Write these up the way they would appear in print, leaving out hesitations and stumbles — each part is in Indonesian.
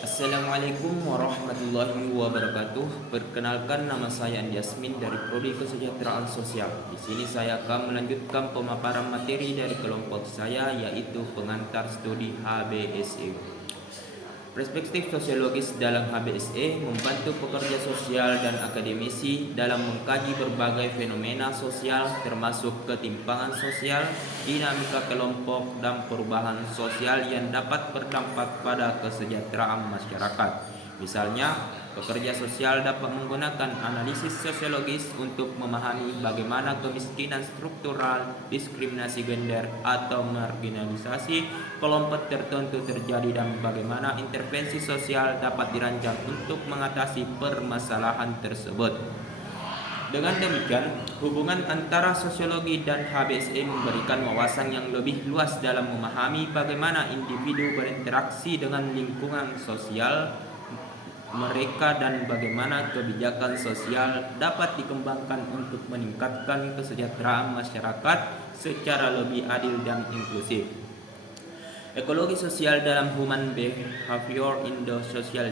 Assalamualaikum warahmatullahi wabarakatuh. Perkenalkan, nama saya Andi Yasmin dari Prodi Kesejahteraan Sosial. Di sini saya akan melanjutkan pemaparan materi dari kelompok saya, yaitu pengantar studi HBSE. Perspektif sosiologis dalam HBSE membantu pekerja sosial dan akademisi dalam mengkaji berbagai fenomena sosial termasuk ketimpangan sosial, dinamika kelompok, dan perubahan sosial yang dapat berdampak pada kesejahteraan masyarakat. Misalnya, pekerja sosial dapat menggunakan analisis sosiologis untuk memahami bagaimana kemiskinan struktural, diskriminasi gender, atau marginalisasi kelompok tertentu terjadi dan bagaimana intervensi sosial dapat dirancang untuk mengatasi permasalahan tersebut. Dengan demikian, hubungan antara sosiologi dan HBSE memberikan wawasan yang lebih luas dalam memahami bagaimana individu berinteraksi dengan lingkungan sosial mereka dan bagaimana kebijakan sosial dapat dikembangkan untuk meningkatkan kesejahteraan masyarakat secara lebih adil dan inklusif. Ekologi sosial dalam human behavior in the social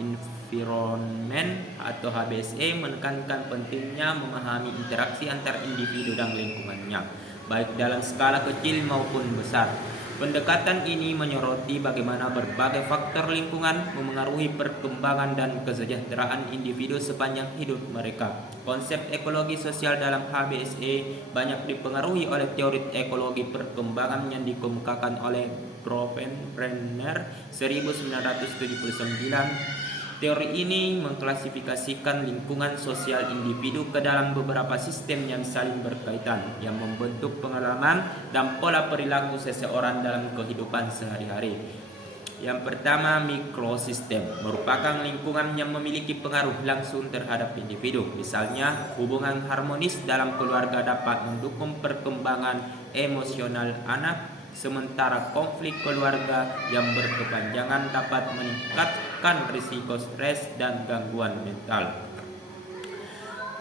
environment atau HBSE menekankan pentingnya memahami interaksi antar individu dan lingkungannya, baik dalam skala kecil maupun besar. Pendekatan ini menyoroti bagaimana berbagai faktor lingkungan memengaruhi perkembangan dan kesejahteraan individu sepanjang hidup mereka. Konsep ekologi sosial dalam HBSE banyak dipengaruhi oleh teori ekologi perkembangan yang dikemukakan oleh Brenner 1979. Teori ini mengklasifikasikan lingkungan sosial individu ke dalam beberapa sistem yang saling berkaitan, yang membentuk pengalaman dan pola perilaku seseorang dalam kehidupan sehari-hari. Yang pertama, mikrosistem merupakan lingkungan yang memiliki pengaruh langsung terhadap individu. Misalnya, hubungan harmonis dalam keluarga dapat mendukung perkembangan emosional anak, sementara konflik keluarga yang berkepanjangan dapat meningkatkan risiko stres dan gangguan mental.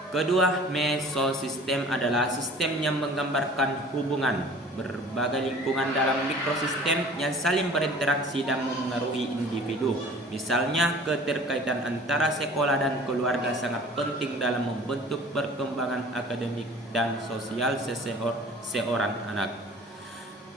Kedua, mesosistem adalah sistem yang menggambarkan hubungan berbagai lingkungan dalam mikrosistem yang saling berinteraksi dan memengaruhi individu. Misalnya, keterkaitan antara sekolah dan keluarga sangat penting dalam membentuk perkembangan akademik dan sosial seorang anak.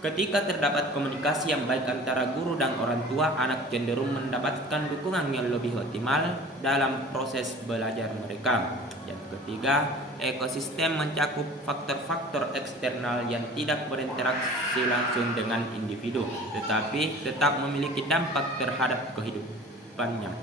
Ketika terdapat komunikasi yang baik antara guru dan orang tua, anak cenderung mendapatkan dukungan yang lebih optimal dalam proses belajar mereka. Yang ketiga, ekosistem mencakup faktor-faktor eksternal yang tidak berinteraksi langsung dengan individu, tetapi tetap memiliki dampak terhadap kehidupannya.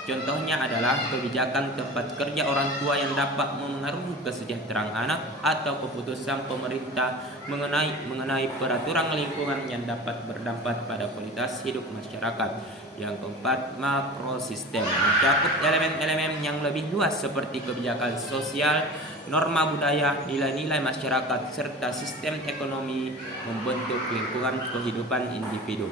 Contohnya adalah kebijakan tempat kerja orang tua yang dapat memengaruhi kesejahteraan anak atau keputusan pemerintah mengenai peraturan lingkungan yang dapat berdampak pada kualitas hidup masyarakat. Yang keempat, makrosistem mencakup elemen-elemen yang lebih luas seperti kebijakan sosial, norma budaya, nilai-nilai masyarakat, serta sistem ekonomi membentuk lingkungan kehidupan individu.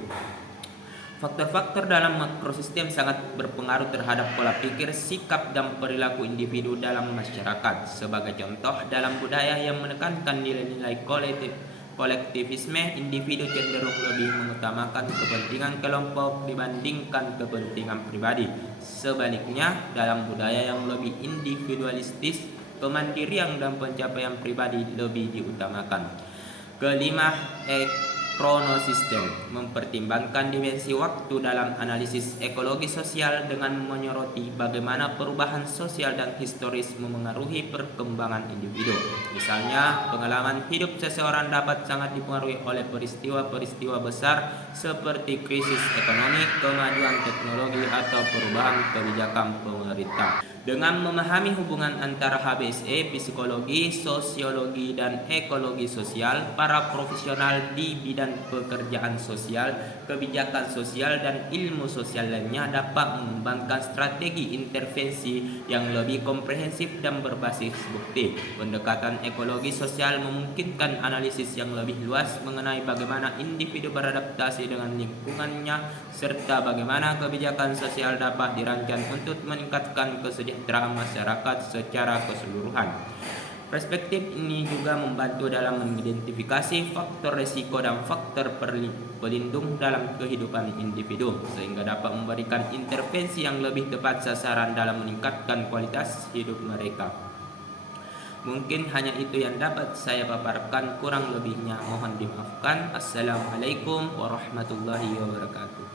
Faktor-faktor dalam makrosistem sangat berpengaruh terhadap pola pikir, sikap, dan perilaku individu dalam masyarakat. Sebagai contoh, dalam budaya yang menekankan nilai-nilai kolektivisme, individu cenderung lebih mengutamakan kepentingan kelompok dibandingkan kepentingan pribadi. Sebaliknya, dalam budaya yang lebih individualistis, kemandirian dan pencapaian pribadi lebih diutamakan. Kelima, kronosistem mempertimbangkan dimensi waktu dalam analisis ekologi sosial dengan menyoroti bagaimana perubahan sosial dan historis memengaruhi perkembangan individu. Misalnya, pengalaman hidup seseorang dapat sangat dipengaruhi oleh peristiwa-peristiwa besar seperti krisis ekonomi, kemajuan teknologi, atau perubahan kebijakan pemerintah. Dengan memahami hubungan antara HBSE, psikologi, sosiologi, dan ekologi sosial, para profesional di bidang pekerjaan sosial, kebijakan sosial, dan ilmu sosial lainnya dapat mengembangkan strategi intervensi yang lebih komprehensif dan berbasis bukti. Pendekatan ekologi sosial memungkinkan analisis yang lebih luas mengenai bagaimana individu beradaptasi dengan lingkungannya, serta bagaimana kebijakan sosial dapat dirancang untuk meningkatkan kesejahteraan masyarakat secara keseluruhan. Perspektif ini juga membantu dalam mengidentifikasi faktor risiko dan faktor pelindung dalam kehidupan individu, sehingga dapat memberikan intervensi yang lebih tepat sasaran dalam meningkatkan kualitas hidup mereka. Mungkin hanya itu yang dapat saya paparkan, kurang lebihnya mohon dimaafkan. Assalamualaikum warahmatullahi wabarakatuh.